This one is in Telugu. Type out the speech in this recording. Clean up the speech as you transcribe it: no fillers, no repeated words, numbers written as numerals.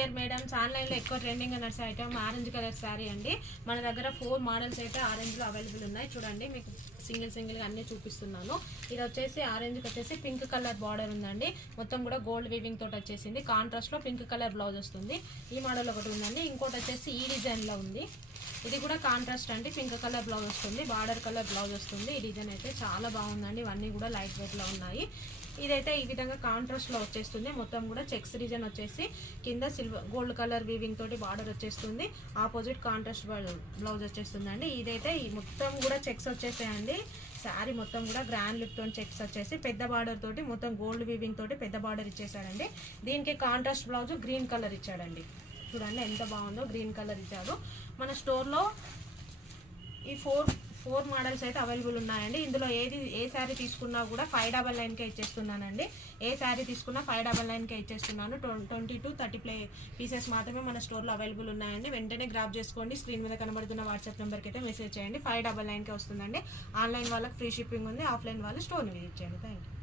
Care madams. ఆన్లైన్లో ఎక్కువ ట్రెండింగ్ నడిచే ఐటమ్ ఆరెంజ్ కలర్ శారీ అండి. మన దగ్గర 4 మోడల్స్ అయితే ఆరెంజ్లో అవైలబుల్ ఉన్నాయి. చూడండి మీకు సింగిల్గా అన్నీ చూపిస్తున్నాను. ఇది వచ్చేసి ఆరెంజ్కి వచ్చేసి పింక్ కలర్ బార్డర్ ఉందండి. మొత్తం కూడా గోల్డ్ వీవింగ్ తోటి వచ్చేసింది. కాంట్రాస్ట్లో పింక్ కలర్ బ్లౌజ్ వస్తుంది. ఈ మోడల్ ఒకటి ఉందండి. ఇంకోటి వచ్చేసి ఈ డిజైన్లో ఉంది. ఇది కూడా కాంట్రాస్ట్ అండి. పింక్ కలర్ బ్లౌజ్ వస్తుంది, బార్డర్ కలర్ బ్లౌజ్ వస్తుంది. ఈ డిజైన్ అయితే చాలా బాగుందండి. ఇవన్నీ కూడా లైట్ వెయిట్లో ఉన్నాయి. ఇదైతే ఈ విధంగా కాంట్రాస్ట్లో వచ్చేస్తుంది. మొత్తం కూడా చెక్స్ డిజైన్ వచ్చేసి కింద సిల్వర్ గోల్డ్ కలర్ వీవింగ్ తోటి బార్డర్ వచ్చేస్తుంది. ఆపోజిట్ కాంట్రాస్ట్ బ్లౌజ్ వచ్చేస్తుందండి. ఇదైతే మొత్తం కూడా చెక్స్ వచ్చేసాయండి. శారీ మొత్తం కూడా గ్రాండ్ లుక్ తోని చెక్స్ వచ్చేసి పెద్ద బార్డర్ తోటి మొత్తం గోల్డ్ వీవింగ్ తోటి పెద్ద బార్డర్ ఇచ్చేసాడండి. దీనికి కాంట్రాస్ట్ బ్లౌజ్ గ్రీన్ కలర్ ఇచ్చాడండి. చూడండి ఎంత బాగుందో, గ్రీన్ కలర్ ఇచ్చారు. మన స్టోర్లో ఈ ఫోర్ మోడల్స్ అయితే అవైలబుల్ ఉన్నాయండి. ఇందులో ఏ శారీ తీసుకున్నా కూడా 599కే ఇచ్చేస్తున్నానండి. ఏ శారీ తీసుకున్నా 599కే ఇచ్చేస్తున్నాను. 20 to 30 పీసెస్ మాత్రమే మన స్టోర్లో అవైలబుల్ ఉన్నాయండి. వెంటనే గ్రాప్ చేసుకోండి. స్క్రీన్ మీద కనబడుతున్న వాట్సాప్ నెంబర్కి అయితే మెసేజ్ చేయండి. 599కే వస్తుందండి. ఆన్లైన్ వాళ్ళకి ఫ్రీ షిప్పింగ్ ఉంది. ఆఫ్లైన్ వాళ్ళు స్టోర్ని విజిట్ చేయండి. Thank you.